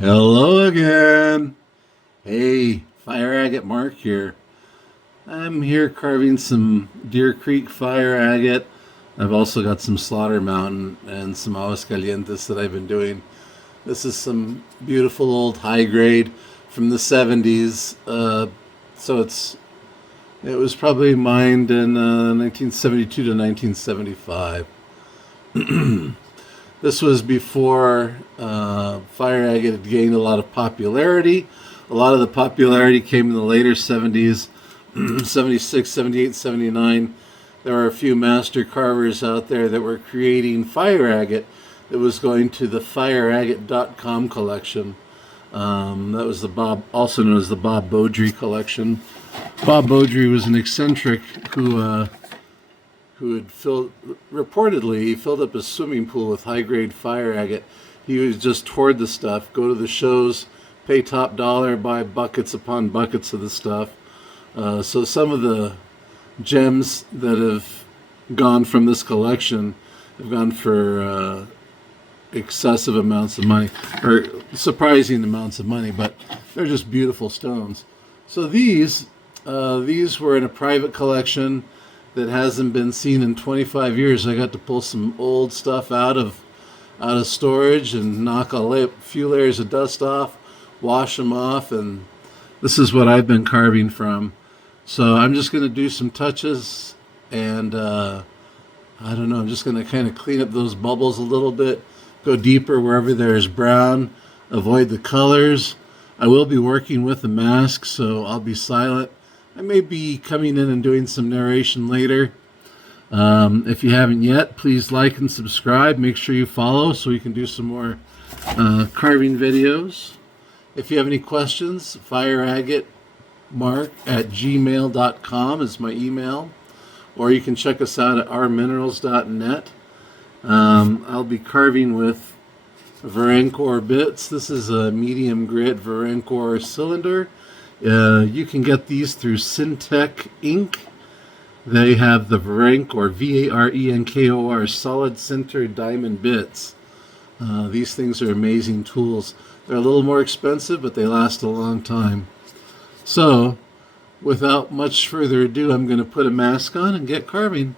Hello again. Hey, Fire Agate Mark here. I'm here carving some Deer Creek Fire Agate. I've also got some Slaughter Mountain and some Aguas Calientes that I've been doing. This is some beautiful old high grade from the 70s. So it was probably mined in 1972 to 1975. This was before Fire Agate had gained a lot of popularity. A lot of the popularity came in the later 70s, 76, 78, 79. There were a few master carvers out there that were creating fire agate that was going to the fireagate.com collection. That was also known as the Bob Beaudry collection. Bob Beaudry was an eccentric who had reportedly filled up his swimming pool with high-grade fire agate. He would just hoard the stuff, go to the shows, pay top dollar, buy buckets upon buckets of the stuff. So some of the gems that have gone from this collection have gone for excessive amounts of money, or surprising amounts of money, but they're just beautiful stones. So these were in a private collection that hasn't been seen in 25 years. I got to pull some old stuff out of storage and knock a few layers of dust off, wash them off, and this is what I've been carving from. So I'm just going to do some touches, and I don't know, I'm just going to kind of clean up those bubbles a little bit, go deeper wherever there's brown, avoid the colors. I will be working with a mask, so I'll be silent. I may be coming in and doing some narration later. If you haven't yet, please like and subscribe. Make sure you follow so we can do some more carving videos. If you have any questions, fireagatemark@gmail.com is my email. Or you can check us out at ourminerals.net. I'll be carving with Varenkor bits. This is a medium grit Varenkor cylinder. You can get these through Syntech Inc. They have the Varenkor, Varenkor, solid sintered diamond bits. These things are amazing tools. They're a little more expensive, but they last a long time. So, without much further ado, I'm going to put a mask on and get carving.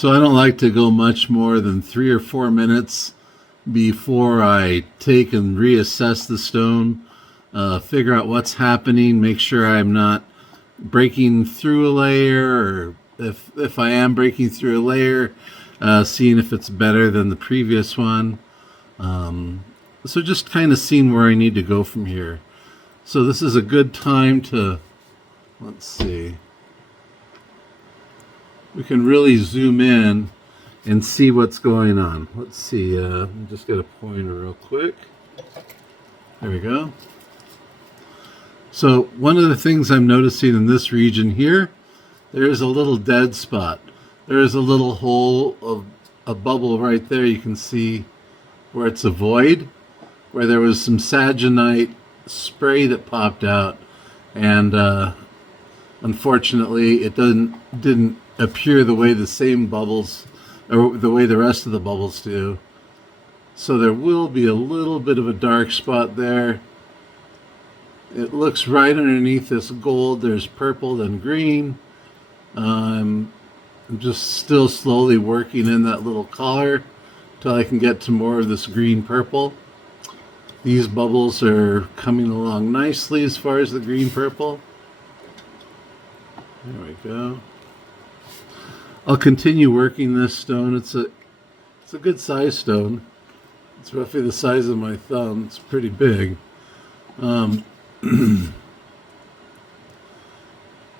So I don't like to go much more than 3 or 4 minutes before I take and reassess the stone, figure out what's happening, make sure I'm not breaking through a layer, or if I am breaking through a layer, seeing if it's better than the previous one. So just kind of seeing where I need to go from here. So this is a good time to, let's see, we can really zoom in and see what's going on. Let's see, just get a pointer real quick. There we go. So one of the things I'm noticing in this region here, there's a little dead spot. There's a little hole of a bubble right there. You can see where it's a void, where there was some saginite spray that popped out, and unfortunately it didn't appear the way the same bubbles, or the way the rest of the bubbles do. So there will be a little bit of a dark spot there. It looks right underneath this gold. There's purple and green. I'm just still slowly working in that little collar till I can get to more of this green purple. These bubbles are coming along nicely as far as the green purple. There we go. I'll continue working this stone. It's a good size stone. It's roughly the size of my thumb. It's pretty big.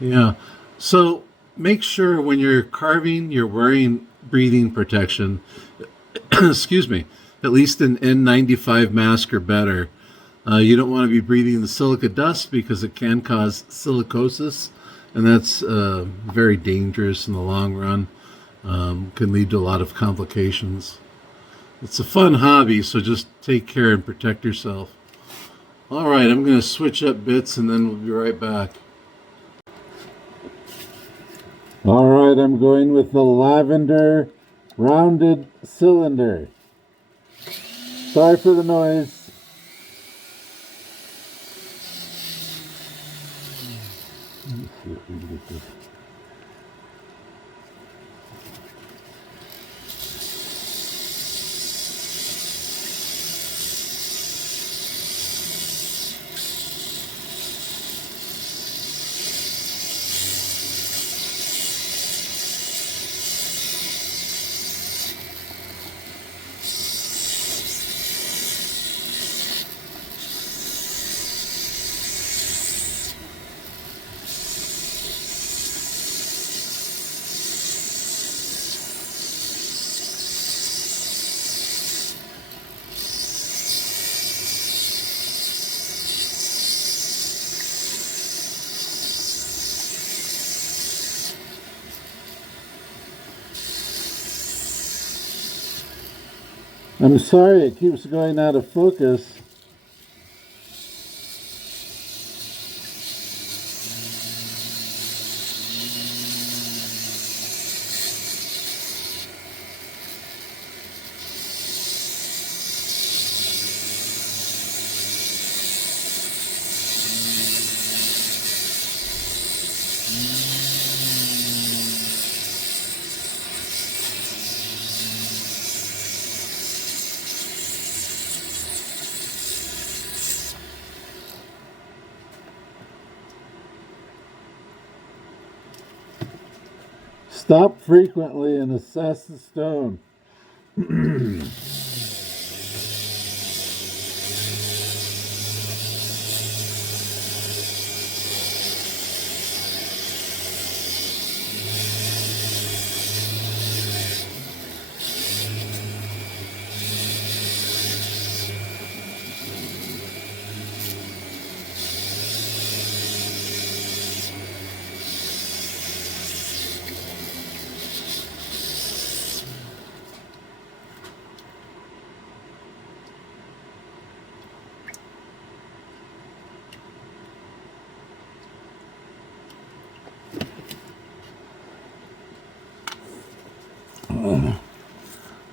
Yeah. So make sure when you're carving, you're wearing breathing protection. Excuse me. At least an N95 mask or better. You don't want to be breathing the silica dust because it can cause silicosis, and that's very dangerous in the long run. Can lead to a lot of complications. It's a fun hobby, so just take care and protect yourself. All right, I'm going to switch up bits and then we'll be right back. All right, I'm going with the lavender rounded cylinder. Sorry for the noise. Let's see if we can get this. I'm sorry it keeps going out of focus. Stop frequently and assess the stone.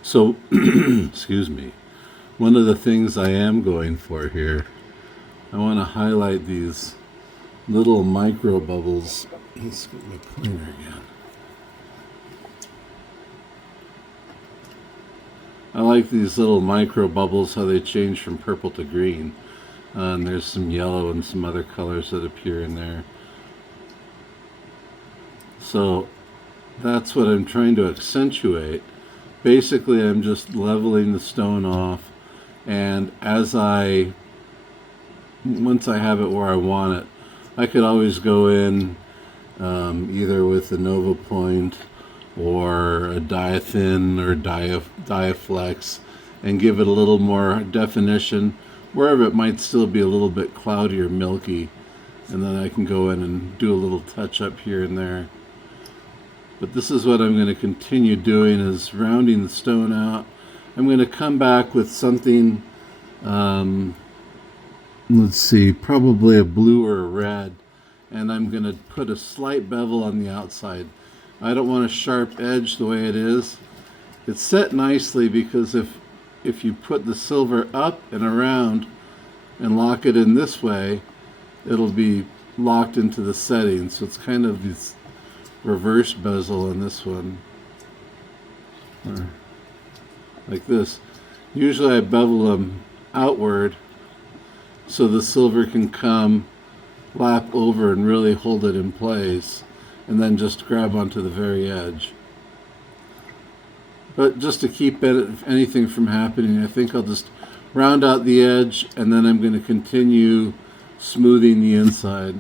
So, excuse me, one of the things I am going for here, I want to highlight these little micro bubbles. Let's get my pointer again. I like these little micro bubbles, how they change from purple to green. And there's some yellow and some other colors that appear in there. So that's what I'm trying to accentuate. Basically, I'm just leveling the stone off, and once I have it where I want it, I could always go in either with a Nova Point or a Diathin or Diaflex and give it a little more definition, wherever it might still be a little bit cloudy or milky, and then I can go in and do a little touch up here and there. But this is what I'm going to continue doing, is rounding the stone out. I'm going to come back with something, let's see, probably a blue or a red, and I'm going to put a slight bevel on the outside. I don't want a sharp edge the way it is. It's set nicely because if you put the silver up and around and lock it in this way, it'll be locked into the setting. So it's kind of this reverse bezel in this one, or like this. Usually I bevel them outward so the silver can come, lap over and really hold it in place, and then just grab onto the very edge. But just to keep anything from happening, I think I'll just round out the edge, and then I'm going to continue smoothing the inside.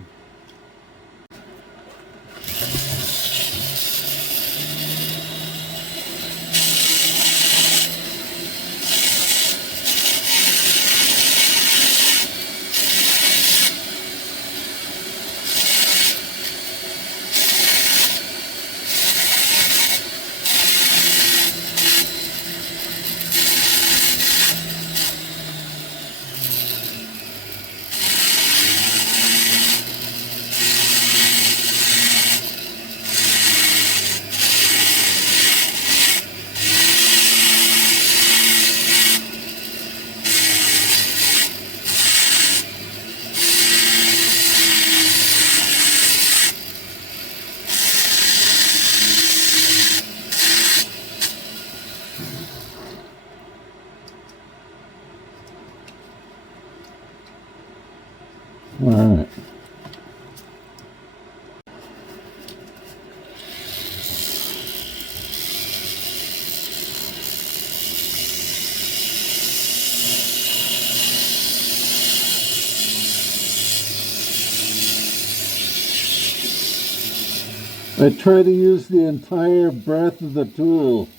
All right. I try to use the entire breadth of the tool.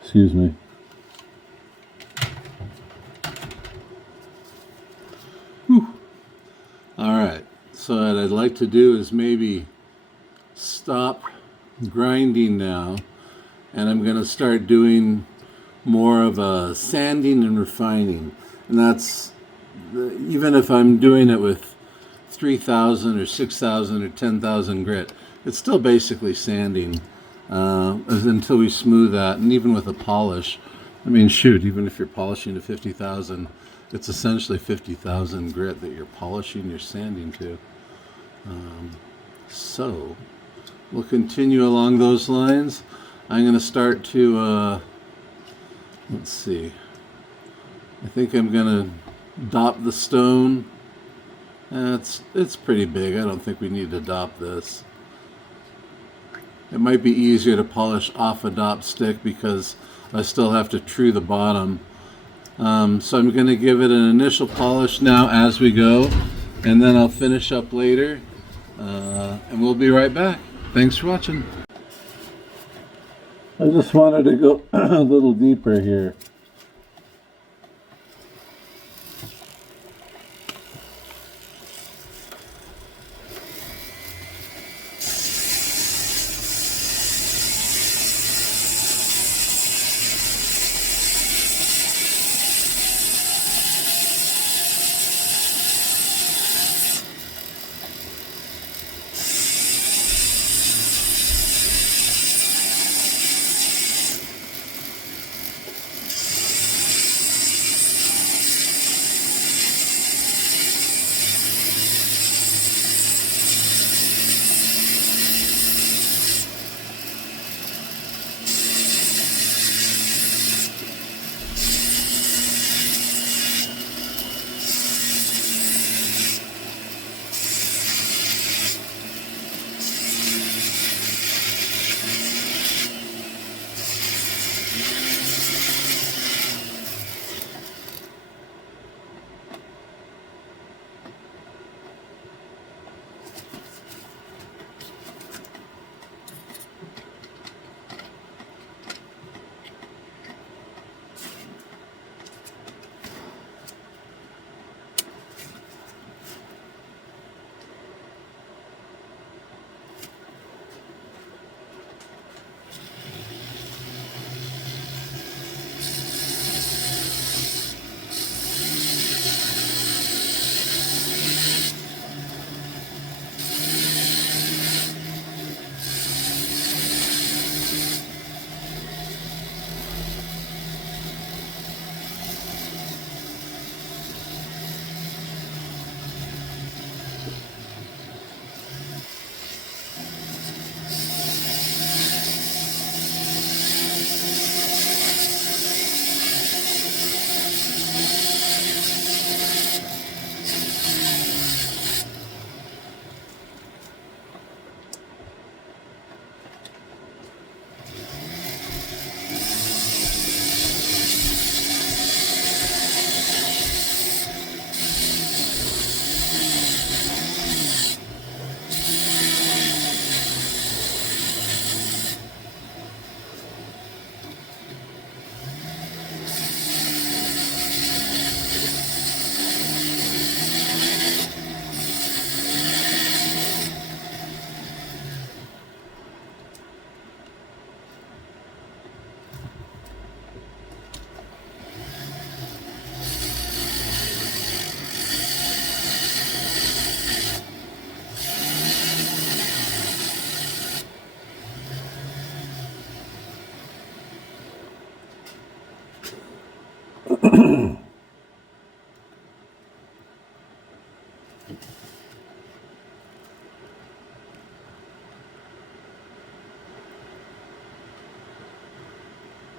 Excuse me. Whew. All right. So what I'd like to do is maybe stop grinding now, and I'm going to start doing more of a sanding and refining. And that's, even if I'm doing it with 3,000 or 6,000 or 10,000 grit, it's still basically sanding until we smooth that. And even with a polish, I mean, shoot, even if you're polishing to 50,000, it's essentially 50,000 grit that you're polishing, you're sanding to. So we'll continue along those lines. I'm going to start to, let's see, I think I'm going to dop the stone. It's pretty big. I don't think we need to dop this. It might be easier to polish off a dop stick because I still have to true the bottom. So I'm going to give it an initial polish now as we go, and then I'll finish up later, and we'll be right back. Thanks for watching. I just wanted to go a little deeper here.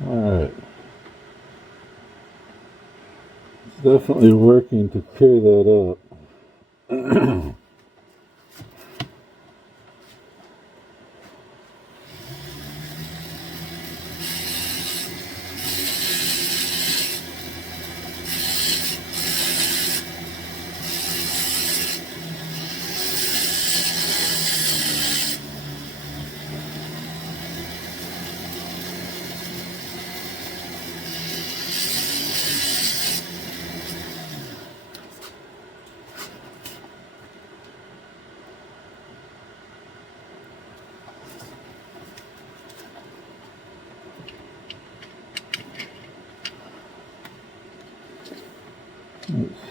All right. It's definitely working to clear that up.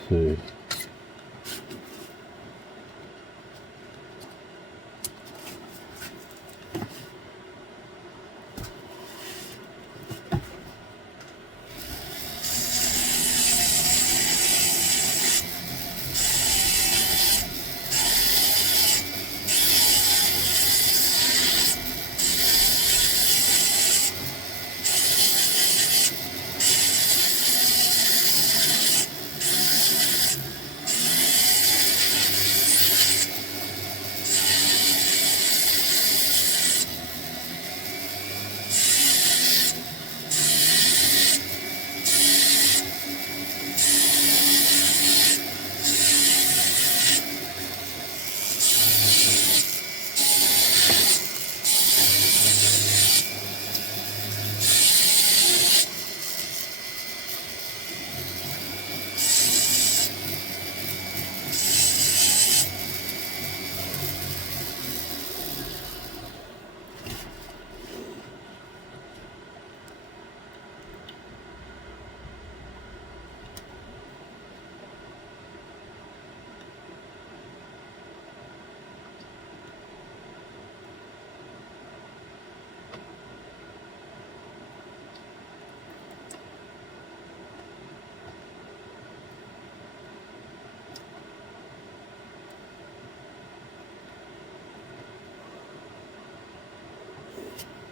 see.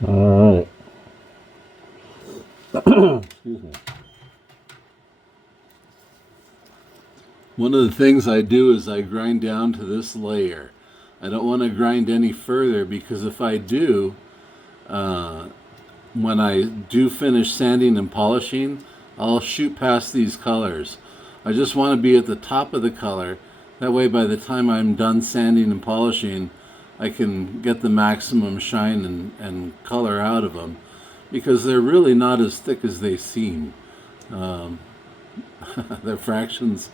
All right. Excuse me. One of the things I do is I grind down to this layer. I don't want to grind any further because if I do, when I do finish sanding and polishing, I'll shoot past these colors. I just want to be at the top of the color. That way by the time I'm done sanding and polishing, I can get the maximum shine and color out of them, because they're really not as thick as they seem. They're fractions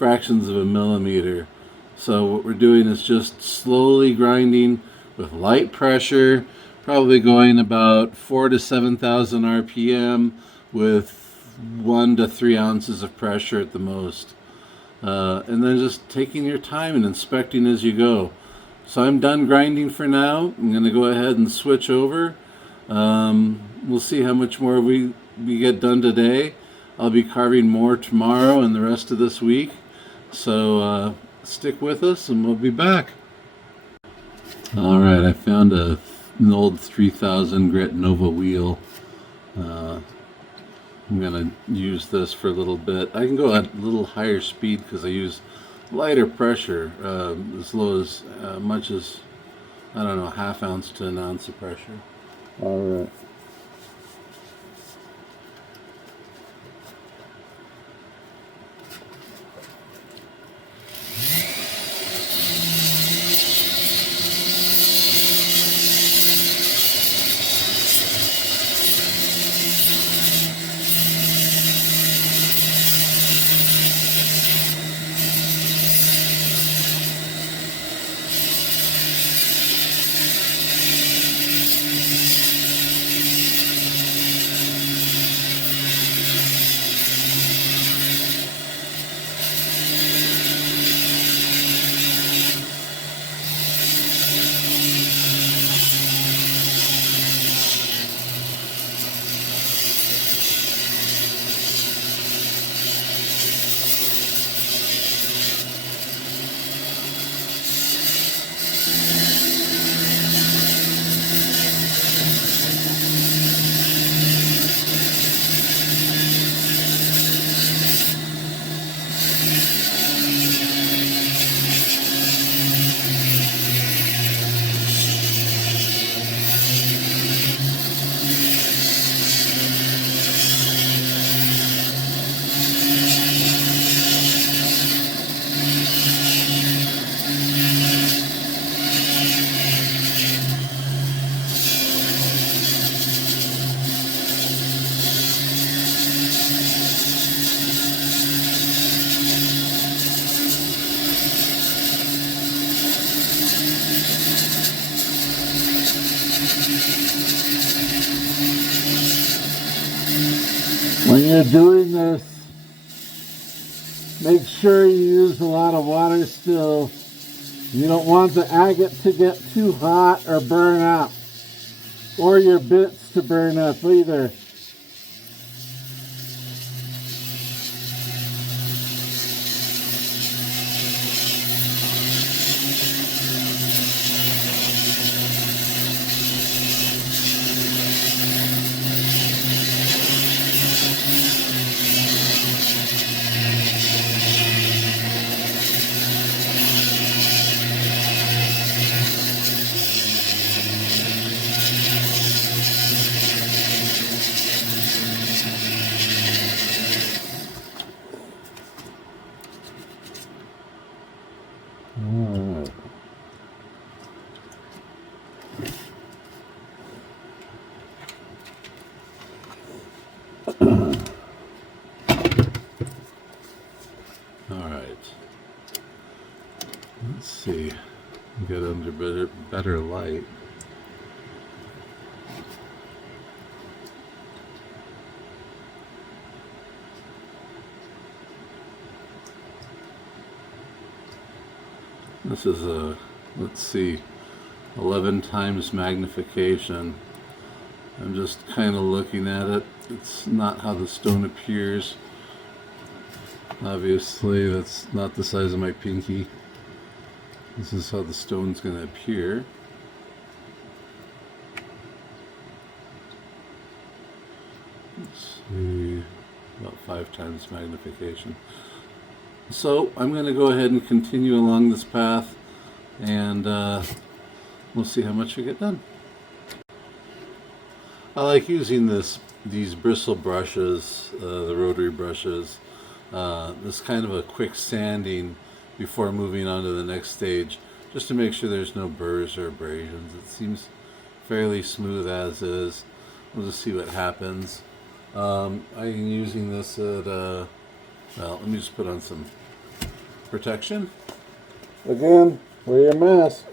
of a millimeter. So what we're doing is just slowly grinding with light pressure, probably going about 4,000 to 7,000 RPM with 1 to 3 ounces of pressure at the most. And then just taking your time and inspecting as you go. So I'm done grinding for now. I'm going to go ahead and switch over. We'll see how much more we get done today. I'll be carving more tomorrow and the rest of this week. So stick with us and we'll be back. Alright, I found an old 3000 grit Nova wheel. I'm going to use this for a little bit. I can go at a little higher speed because I use lighter pressure, as low as much as, I don't know, ½ ounce to 1 ounce of pressure. Alright. When you're doing this, Make sure you use a lot of water still. You don't want the agate to get too hot or burn up, or your bits to burn up either. Alright. Alright. Let's see. Get under better light. This is a, let's see, 11 times magnification. I'm just kind of looking at it. It's not how the stone appears. Obviously, that's not the size of my pinky. This is how the stone's going to appear. Let's see, about 5 times magnification. So I'm going to go ahead and continue along this path, and we'll see how much we get done. I like using these bristle brushes, the rotary brushes. This kind of a quick sanding before moving on to the next stage, just to make sure there's no burrs or abrasions. It seems fairly smooth as is. We'll just see what happens. I'm using this at, well, let me just put on some protection. Again, wear your mask.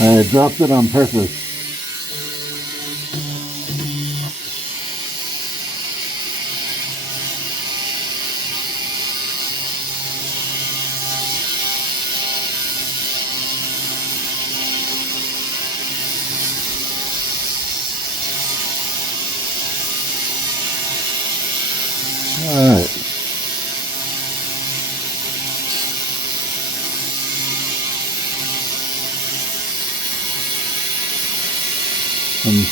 I dropped it on purpose. All right. I'm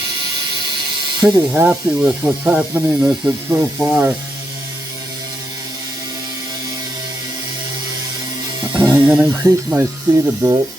pretty happy with what's happening with it so far. I'm going to increase my speed a bit.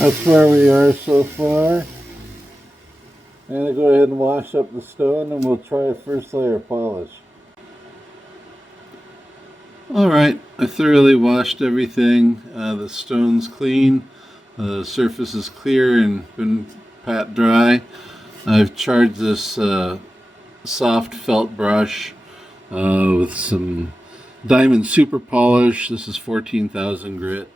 That's where we are so far. I'm going to go ahead and wash up the stone and we'll try a first layer polish. Alright, I thoroughly washed everything. The stone's clean. The surface is clear and been pat dry. I've charged this soft felt brush with some diamond super polish. This is 14,000 grit.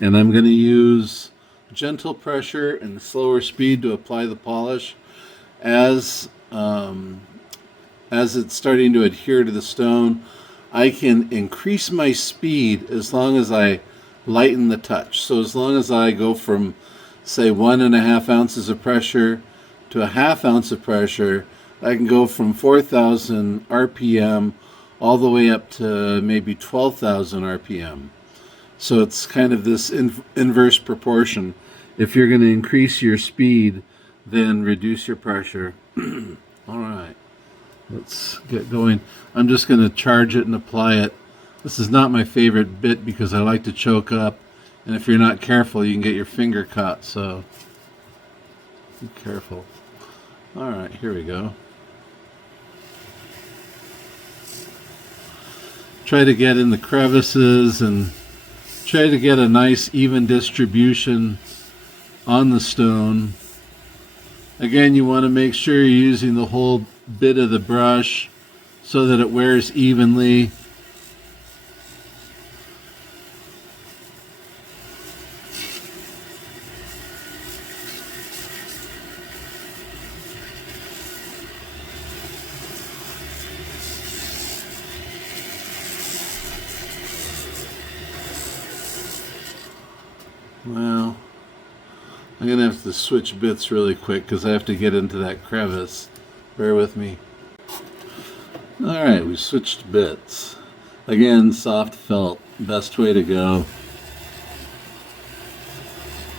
And I'm going to use gentle pressure and slower speed to apply the polish. As it's starting to adhere to the stone, I can increase my speed as long as I lighten the touch. So as long as I go from, say, 1.5 ounces of pressure to 1/2 ounce of pressure, I can go from 4,000 RPM all the way up to maybe 12,000 RPM. So it's kind of this inverse proportion. If you're going to increase your speed, then reduce your pressure. All right, let's get going. I'm just going to charge it and apply it. This is not my favorite bit because I like to choke up, and if you're not careful, you can get your finger caught, so be careful. All right, here we go. Try to get in the crevices and try to get a nice even distribution on the stone. Again, you want to make sure you're using the whole bit of the brush so that it wears evenly. Well, I'm going to have to switch bits really quick because I have to get into that crevice. Bear with me. Alright, we switched bits. Again, soft felt, best way to go.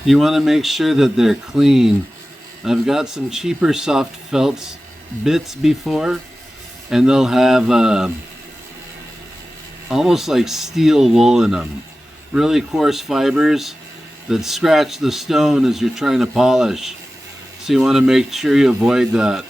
You want to make sure that they're clean. I've got some cheaper soft felt bits before, and they'll have almost like steel wool in them. Really coarse fibers that scratch the stone as you're trying to polish. So you want to make sure you avoid that.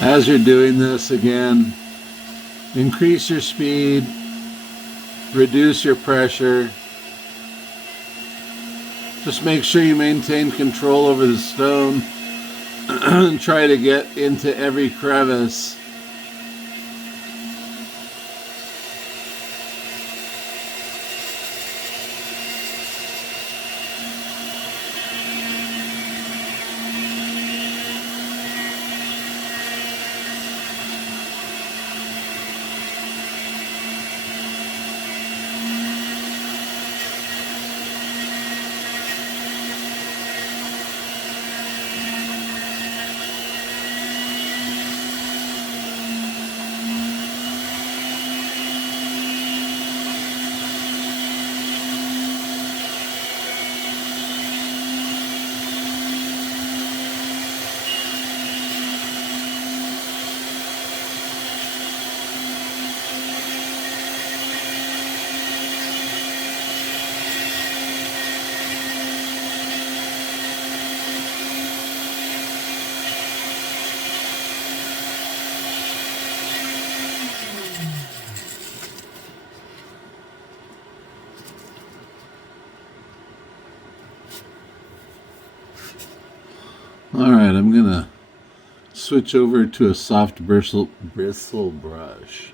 As you're doing this, again, increase your speed, reduce your pressure. Just make sure you maintain control over the stone and try to get into every crevice. Alright, I'm gonna switch over to a soft bristle brush.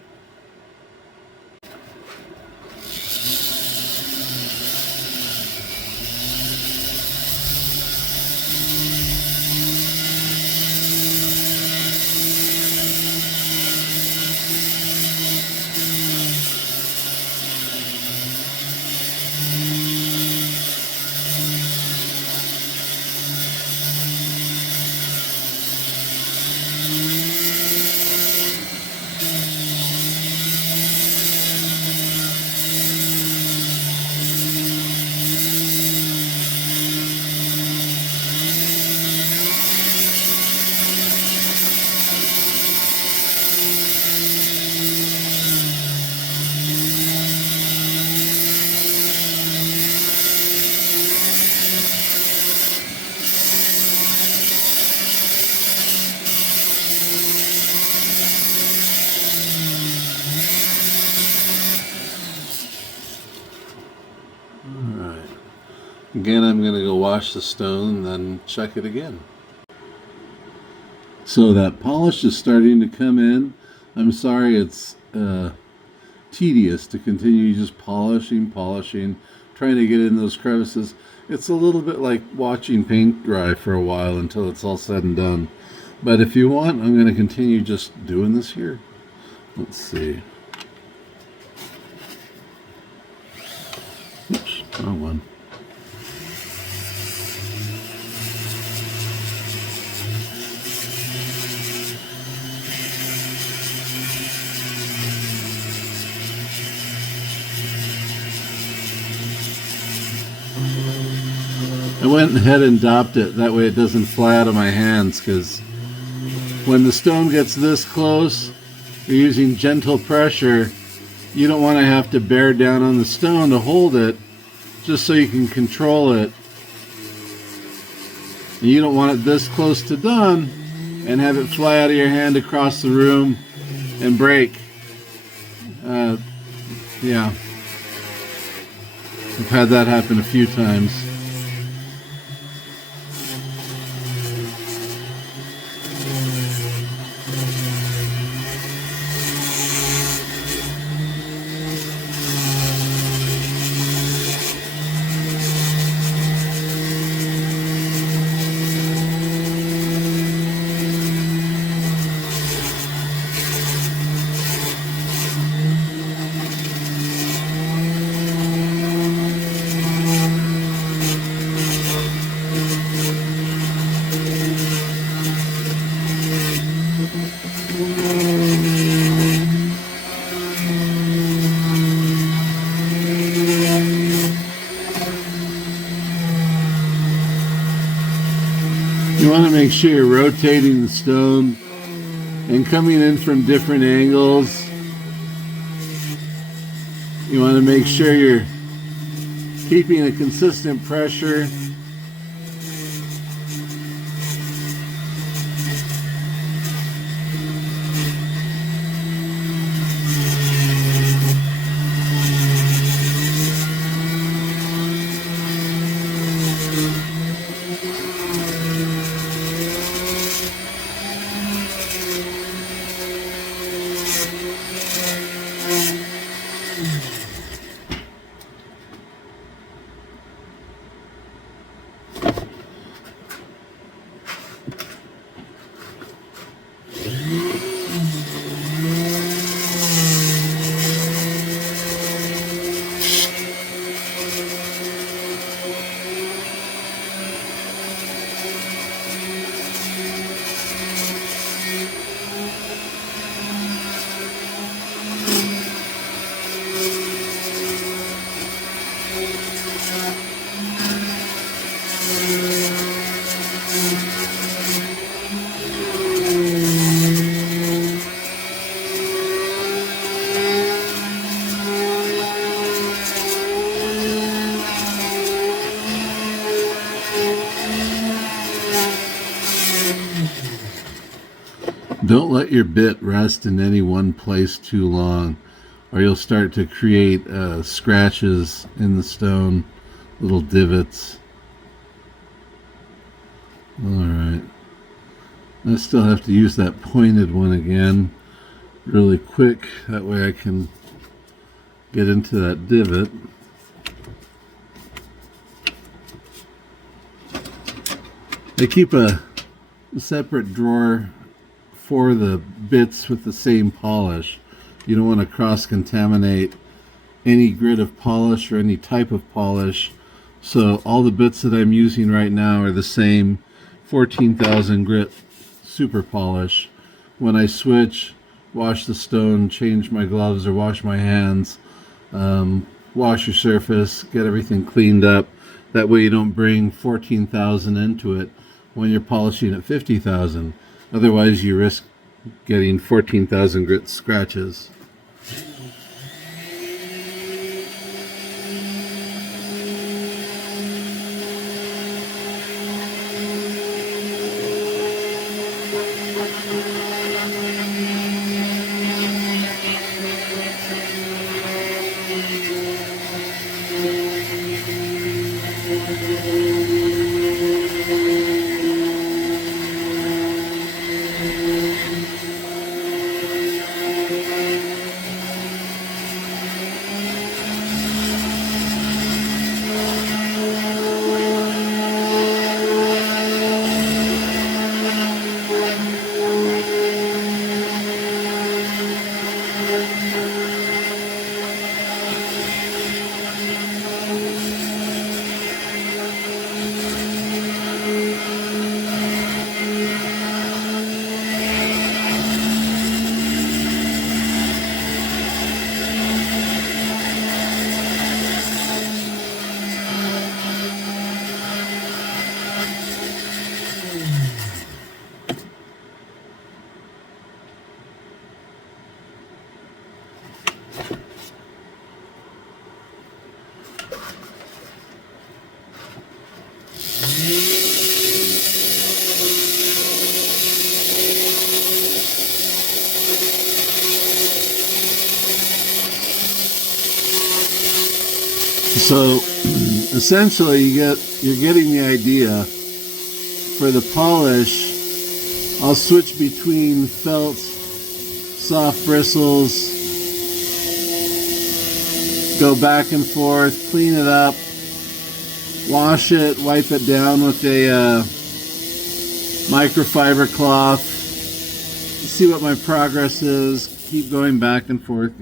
Alright. Again, I'm going to go wash the stone and then check it again. So that polish is starting to come in. I'm sorry it's tedious to continue just polishing, trying to get in those crevices. It's a little bit like watching paint dry for a while until it's all said and done. But if you want, I'm going to continue just doing this here. Let's see. Oops, wrong one. I went ahead and dopped it, that way it doesn't fly out of my hands, because when the stone gets this close, you're using gentle pressure. You don't want to have to bear down on the stone to hold it, just so you can control it. And you don't want it this close to done and have it fly out of your hand across the room and break. Yeah. I've had that happen a few times. You want to make sure you're rotating the stone and coming in from different angles. You want to make sure you're keeping a consistent pressure. Don't let your bit rest in any one place too long, or you'll start to create scratches in the stone, little divots. All right. I still have to use that pointed one again really quick. That way I can get into that divot. I keep a separate drawer for the bits with the same polish. You don't want to cross-contaminate any grit of polish or any type of polish. So all the bits that I'm using right now are the same 14,000 grit super polish. When I switch, wash the stone, change my gloves or wash my hands, wash your surface, get everything cleaned up. That way you don't bring 14,000 into it when you're polishing at 50,000. Otherwise you risk getting 14,000 grit scratches. So essentially you're getting the idea. For the polish, I'll switch between felt, soft bristles, go back and forth, clean it up, wash it, wipe it down with a microfiber cloth, see what my progress is, keep going back and forth.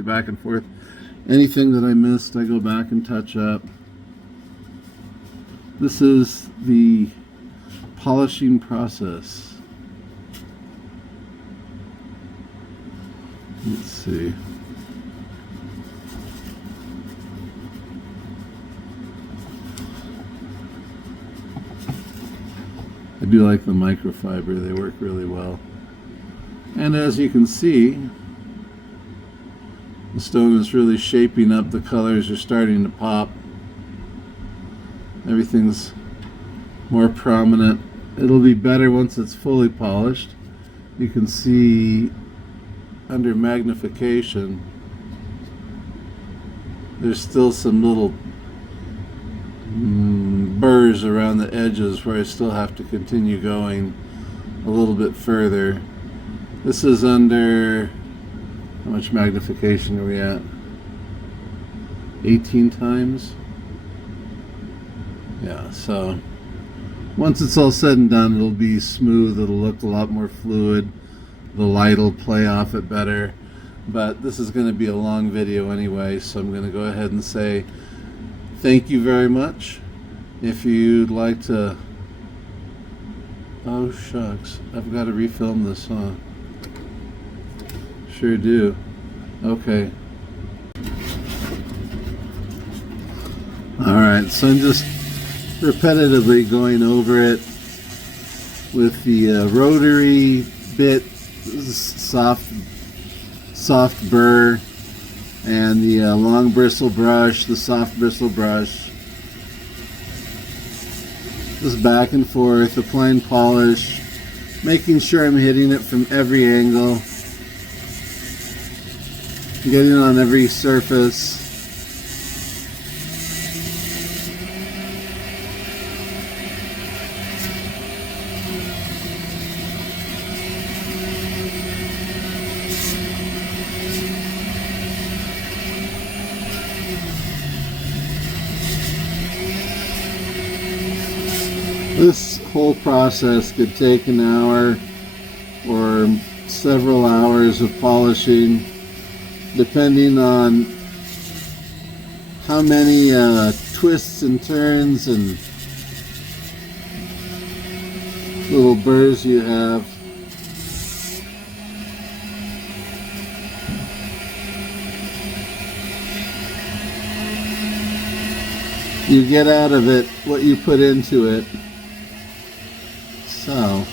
Anything that I missed, I go back and touch up. This is the polishing process. Let's see. I do like the microfiber, they work really well. And as you can see, the stone is really shaping up, the colors are starting to pop. Everything's more prominent. It'll be better once it's fully polished. You can see under magnification, there's still some little burrs around the edges where I still have to continue going a little bit further. This is under, how much magnification are we at? 18 times? Yeah, so once it's all said and done, it'll be smooth, it'll look a lot more fluid, the light will play off it better. But this is going to be a long video anyway, so I'm going to go ahead and say thank you very much. If you'd like to... Oh shucks, I've got to refilm this, huh? Sure do. Okay. Alright, so I'm just repetitively going over it with the rotary bit, soft burr, and the long bristle brush, the soft bristle brush. Just back and forth, applying polish, making sure I'm hitting it from every angle, getting on every surface. This whole process could take an hour or several hours of polishing, depending on how many twists and turns and little burrs you have. You get out of it what you put into it. So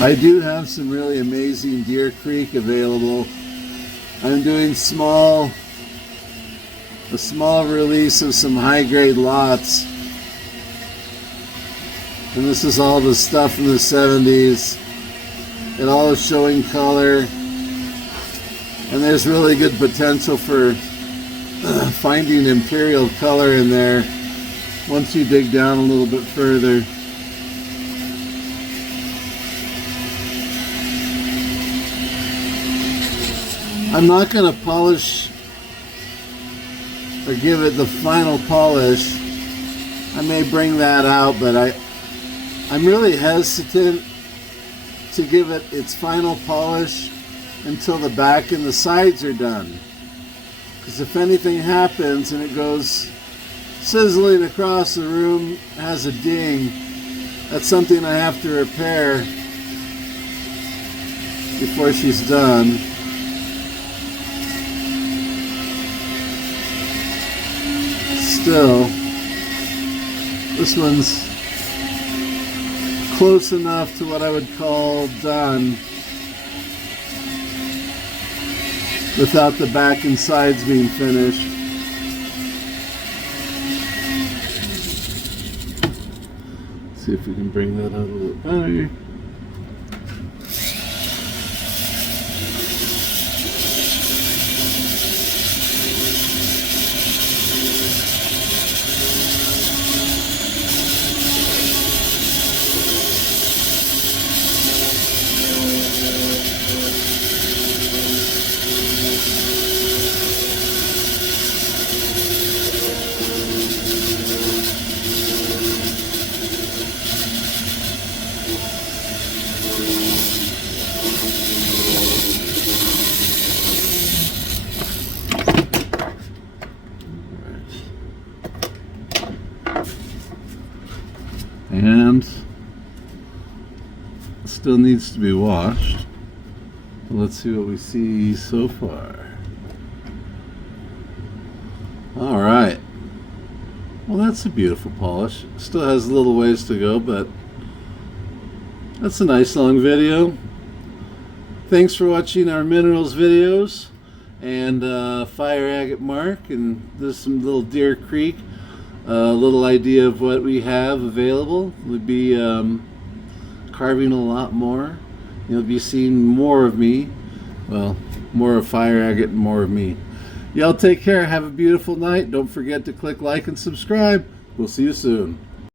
I do have some really amazing Deer Creek available. I'm doing a small release of some high-grade lots. And this is all the stuff from the 70s. It all is showing color. And there's really good potential for finding imperial color in there once you dig down a little bit further. I'm not going to polish or give it the final polish. I may bring that out, but I'm really hesitant to give it its final polish until the back and the sides are done. Because if anything happens and it goes sizzling across the room, has a ding, that's something I have to repair before she's done. Still, this one's close enough to what I would call done without the back and sides being finished. See if we can bring that out a little better. And it still needs to be washed. Let's see what we see so far. All right. Well, that's a beautiful polish. Still has a little ways to go, but that's a nice long video. Thanks for watching our minerals videos and Fire Agate Mark, and there's some little Deer Creek. A little idea of what we have available. We'll be carving a lot more. You'll be seeing more of me. Well, more of Fire Agate and more of me. Y'all take care. Have a beautiful night. Don't forget to click like and subscribe. We'll see you soon.